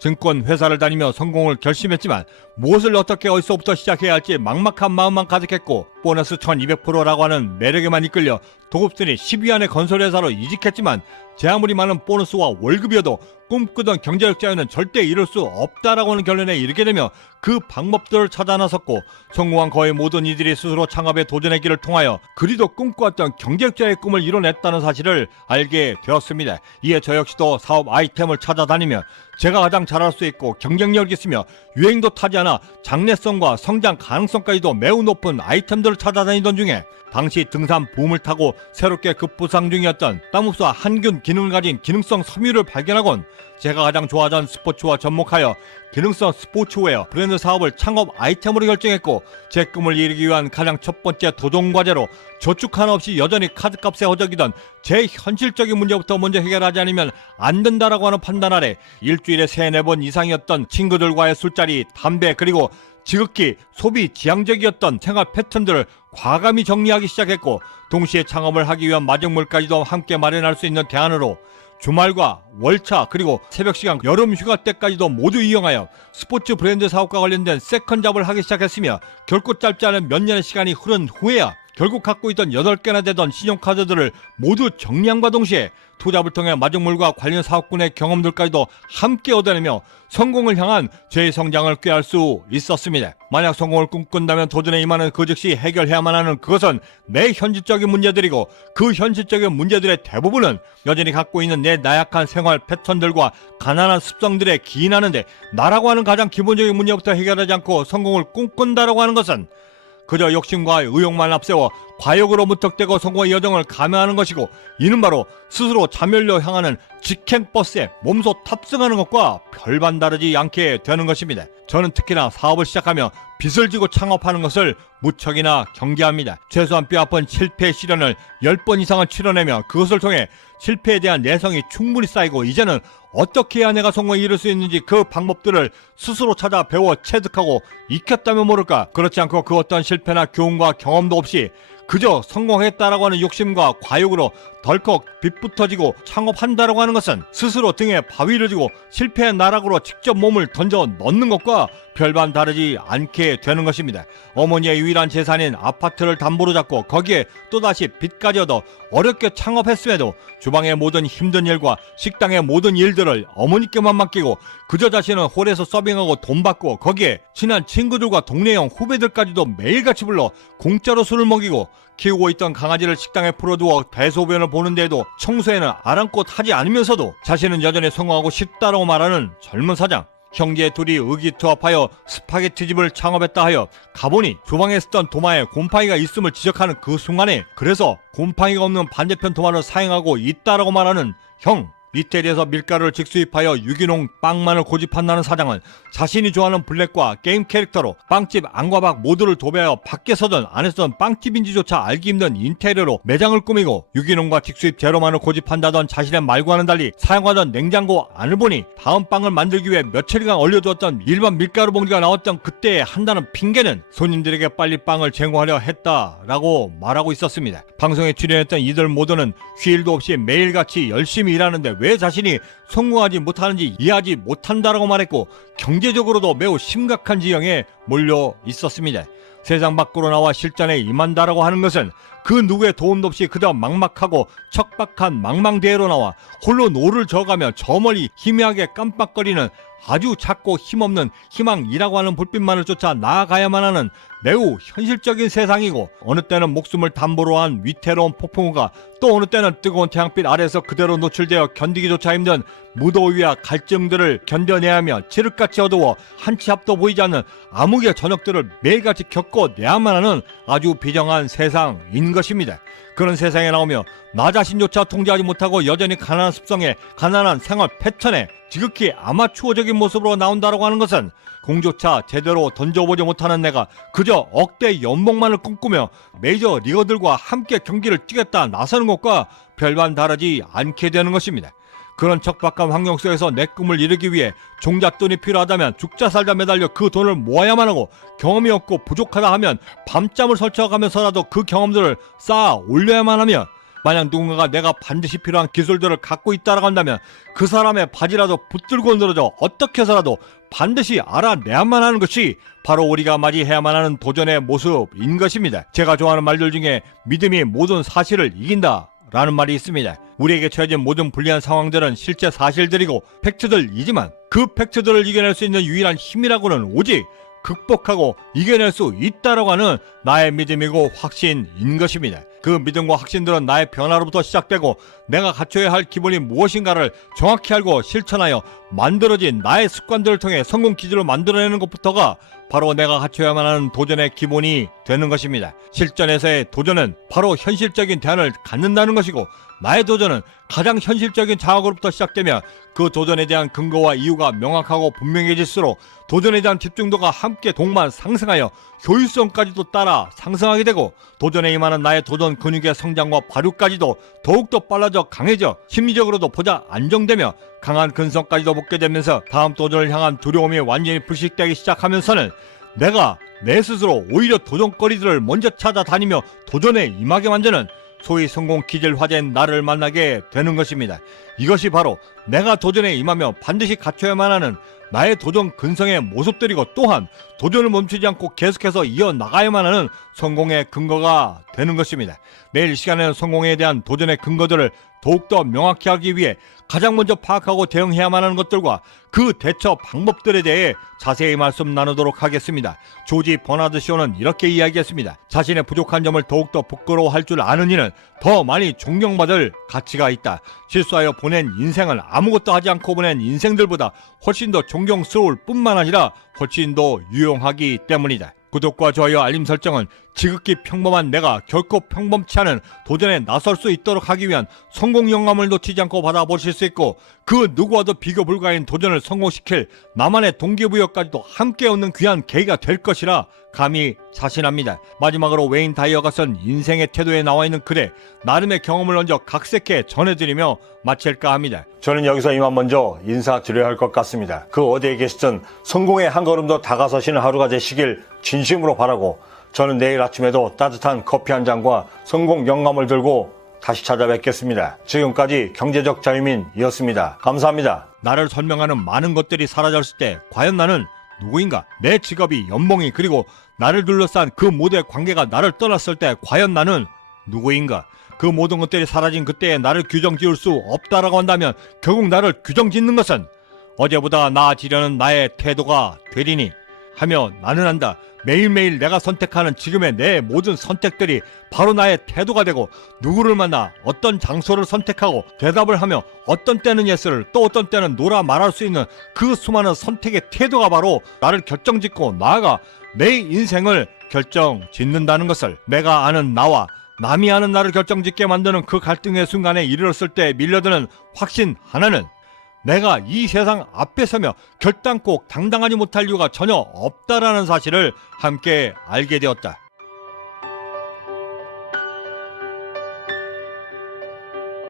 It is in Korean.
증권회사를 다니며 성공을 결심했지만 무엇을 어떻게 어디서부터 시작해야 할지 막막한 마음만 가득했고, 보너스 1200%라고 하는 매력에만 이끌려 도급순위 10위 안의 건설회사로 이직했지만 제 아무리 많은 보너스와 월급이어도 꿈꾸던 경제력자에는 절대 이룰 수 없다라고 하는 결론에 이르게 되며 그 방법들을 찾아 나섰고, 성공한 거의 모든 이들이 스스로 창업에 도전의 길을 통하여 그리도 꿈꿔왔던 경제력자의 꿈을 이뤄냈다는 사실을 알게 되었습니다. 이에 저 역시도 사업 아이템을 찾아다니며 제가 가장 잘할 수 있고 경쟁력이 있으며 유행도 타지 않아 장래성과 성장 가능성까지도 매우 높은 아이템들을 찾아다니던 중에 당시 등산 붐을 타고 새롭게 급부상 중이었던 땀흡수와 항균 기능을 가진 기능성 섬유를 발견하곤 제가 가장 좋아하던 스포츠와 접목하여 기능성 스포츠웨어 브랜드 사업을 창업 아이템으로 결정했고, 제 꿈을 이루기 위한 가장 첫 번째 도전 과제로 저축 하나 없이 여전히 카드값에 허덕이던 제 현실적인 문제부터 먼저 해결하지 않으면 안 된다라고 하는 판단 아래 일주일에 3-4번 이상이었던 친구들과의 술자리, 담배, 그리고 지극히 소비 지향적이었던 생활 패턴들을 과감히 정리하기 시작했고, 동시에 창업을 하기 위한 마중물까지도 함께 마련할 수 있는 대안으로 주말과 월차 그리고 새벽시간 여름 휴가 때까지도 모두 이용하여 스포츠 브랜드 사업과 관련된 세컨잡을 하기 시작했으며, 결코 짧지 않은 몇 년의 시간이 흐른 후에야 결국 갖고 있던 8개나 되던 신용카드들을 모두 정리함과 동시에 투잡을 통해 마중물과 관련 사업군의 경험들까지도 함께 얻어내며 성공을 향한 제 성장을 꾀할 수 있었습니다. 만약 성공을 꿈꾼다면 도전에 임하는 그 즉시 해결해야만 하는 그것은 내 현실적인 문제들이고, 그 현실적인 문제들의 대부분은 여전히 갖고 있는 내 나약한 생활 패턴들과 가난한 습성들에 기인하는데, 나라고 하는 가장 기본적인 문제부터 해결하지 않고 성공을 꿈꾼다라고 하는 것은 그저 욕심과 의욕만 앞세워 과욕으로 무턱대고 성공의 여정을 감행하는 것이고, 이는 바로 스스로 자멸로 향하는 직행버스에 몸소 탑승하는 것과 별반 다르지 않게 되는 것입니다. 저는 특히나 사업을 시작하며 빚을 지고 창업하는 것을 무척이나 경계합니다. 최소한 뼈아픈 실패 시련을 10번 이상은 치러내며 그것을 통해 실패에 대한 내성이 충분히 쌓이고, 이제는 어떻게 해야 내가 성공에 이를 수 있는지 그 방법들을 스스로 찾아 배워 체득하고 익혔다면 모를까. 그렇지 않고 그 어떤 실패나 교훈과 경험도 없이 그저 성공했다라고 하는 욕심과 과욕으로 덜컥 빚부터 지고 창업한다라고 하는 것은 스스로 등에 바위를 지고 실패의 나락으로 직접 몸을 던져 넣는 것과 별반 다르지 않게 되는 것입니다. 어머니의 유일한 재산인 아파트를 담보로 잡고 거기에 또다시 빚까지 얻어 어렵게 창업했음에도 주방의 모든 힘든 일과 식당의 모든 일들을 어머니께만 맡기고 그저 자신은 홀에서 서빙하고 돈 받고 거기에 친한 친구들과 동네형 후배들까지도 매일같이 불러 공짜로 술을 먹이고, 키우고 있던 강아지를 식당에 풀어두어 대소변을 보는 데에도 청소에는 아랑곳 하지 않으면서도 자신은 여전히 성공하고 싶다라고 말하는 젊은 사장. 형제 둘이 의기투합하여 스파게티집을 창업했다 하여 가보니 주방에 쓰던 도마에 곰팡이가 있음을 지적하는 그 순간에, 그래서 곰팡이가 없는 반대편 도마를 사용하고 있다라고 말하는 형. 이태리에서 밀가루를 직수입하여 유기농 빵만을 고집한다는 사장은 자신이 좋아하는 블랙과 게임 캐릭터로 빵집 안과 밖 모두를 도배하여 밖에서든 안에서든 빵집인지조차 알기 힘든 인테리어로 매장을 꾸미고, 유기농과 직수입 제로만을 고집한다던 자신의 말과는 달리 사용하던 냉장고 안을 보니 다음 빵을 만들기 위해 며칠간 얼려두었던 일반 밀가루 봉지가 나왔던 그때에 한다는 핑계는 손님들에게 빨리 빵을 제공하려 했다라고 말하고 있었습니다. 방송에 출연했던 이들 모두는 휴일도 없이 매일같이 열심히 일하는데 왜 자신이 성공하지 못하는지 이해하지 못한다라고 말했고, 경제적으로도 매우 심각한 지경에 몰려 있었습니다. 세상 밖으로 나와 실전에 임한다라고 하는 것은 그 누구의 도움도 없이 그저 막막하고 척박한 망망대해로 나와 홀로 노를 저어가며 저 멀리 희미하게 깜빡거리는 아주 작고 힘없는 희망이라고 하는 불빛만을 쫓아 나아가야만 하는 매우 현실적인 세상이고, 어느 때는 목숨을 담보로 한 위태로운 폭풍우가, 또 어느 때는 뜨거운 태양빛 아래에서 그대로 노출되어 견디기조차 힘든 무더위와 갈증들을 견뎌내야 하며 칠흑같이 어두워 한치 앞도 보이지 않는 암흑의 저녁들을 매일같이 겪어내야만 하는 아주 비정한 세상인 것입니다. 그런 세상에 나오며 나 자신조차 통제하지 못하고 여전히 가난한 습성에, 가난한 생활 패턴에 지극히 아마추어적인 모습으로 나온다라고 하는 것은 공조차 제대로 던져보지 못하는 내가 그저 억대 연봉만을 꿈꾸며 메이저 리거들과 함께 경기를 뛰겠다 나서는 것과 별반 다르지 않게 되는 것입니다. 그런 척박한 환경 속에서 내 꿈을 이루기 위해 종잣돈이 필요하다면 죽자 살자 매달려 그 돈을 모아야만 하고, 경험이 없고 부족하다 하면 밤잠을 설쳐가면서라도 그 경험들을 쌓아 올려야만 하며, 만약 누군가가 내가 반드시 필요한 기술들을 갖고 있다라고 한다면 그 사람의 바지라도 붙들고 늘어져 어떻게 해서라도 반드시 알아내야만 하는 것이 바로 우리가 맞이해야만 하는 도전의 모습인 것입니다. 제가 좋아하는 말들 중에 믿음이 모든 사실을 이긴다 라는 말이 있습니다. 우리에게 처해진 모든 불리한 상황들은 실제 사실들이고 팩트들이지만 그 팩트들을 이겨낼 수 있는 유일한 힘이라고는 오직 극복하고 이겨낼 수 있다라고 하는 나의 믿음이고 확신인 것입니다. 그 믿음과 확신들은 나의 변화로부터 시작되고 내가 갖춰야 할 기본이 무엇인가를 정확히 알고 실천하여 만들어진 나의 습관들을 통해 성공 기준을 만들어내는 것부터가 바로 내가 갖춰야만 하는 도전의 기본이 되는 것입니다. 실전에서의 도전은 바로 현실적인 대안을 갖는다는 것이고 나의 도전은 가장 현실적인 자학으로부터 시작되며 그 도전에 대한 근거와 이유가 명확하고 분명해질수록 도전에 대한 집중도가 함께 동반 상승하여 효율성까지도 따라 상승하게 되고 도전에 임하는 나의 도전 근육의 성장과 발육까지도 더욱더 빨라져 강해져 심리적으로도 보다 안정되며 강한 근성까지도 붙게 되면서 다음 도전을 향한 두려움이 완전히 불식되기 시작하면서는 내가 내 스스로 오히려 도전거리들을 먼저 찾아다니며 도전에 임하게 만드는 소위 성공 기질 화제인 나를 만나게 되는 것입니다. 이것이 바로 내가 도전에 임하며 반드시 갖춰야만 하는 나의 도전 근성의 모습들이고 또한 도전을 멈추지 않고 계속해서 이어나가야만 하는 성공의 근거가 되는 것입니다. 내일 시간에는 성공에 대한 도전의 근거들을 더욱더 명확히 하기 위해 가장 먼저 파악하고 대응해야만 하는 것들과 그 대처 방법들에 대해 자세히 말씀 나누도록 하겠습니다. 조지 버나드 쇼는 이렇게 이야기했습니다. 자신의 부족한 점을 더욱더 부끄러워할 줄 아는 이는 더 많이 존경받을 가치가 있다. 실수하여 보낸 인생을 아무것도 하지 않고 보낸 인생들보다 훨씬 더 존경스러울 뿐만 아니라 훨씬 더 유용하기 때문이다. 구독과 좋아요 알림 설정은 지극히 평범한 내가 결코 평범치 않은 도전에 나설 수 있도록 하기 위한 성공 영감을 놓치지 않고 받아보실 수 있고 그 누구와도 비교 불가인 도전을 성공시킬 나만의 동기부여까지도 함께 얻는 귀한 계기가 될 것이라 감히 자신합니다. 마지막으로 웨인 다이어가 쓴 인생의 태도에 나와 있는 글에 나름의 경험을 얹어 각색해 전해드리며 마칠까 합니다. 저는 여기서 이만 먼저 인사드려야 할 것 같습니다. 그 어디에 계시든 성공의 한 걸음 더 다가서시는 하루가 되시길 진심으로 바라고 저는 내일 아침에도 따뜻한 커피 한 잔과 성공 영감을 들고 다시 찾아뵙겠습니다. 지금까지 경제적 자유민이었습니다. 감사합니다. 나를 설명하는 많은 것들이 사라졌을 때 과연 나는 누구인가? 내 직업이, 연봉이, 그리고 나를 둘러싼 그 모두의 관계가 나를 떠났을 때 과연 나는 누구인가? 그 모든 것들이 사라진 그때에 나를 규정 지을 수 없다라고 한다면 결국 나를 규정 짓는 것은 어제보다 나아지려는 나의 태도가 되리니 하며 나는 안다. 매일매일 내가 선택하는 지금의 내 모든 선택들이 바로 나의 태도가 되고 누구를 만나 어떤 장소를 선택하고 대답을 하며 어떤 때는 예스를 또 어떤 때는 노라 말할 수 있는 그 수많은 선택의 태도가 바로 나를 결정짓고 나아가 내 인생을 결정짓는다는 것을 내가 아는 나와 남이 아는 나를 결정짓게 만드는 그 갈등의 순간에 이르렀을 때 밀려드는 확신 하나는 내가 이 세상 앞에 서며 결단코 당당하지 못할 이유가 전혀 없다라는 사실을 함께 알게 되었다.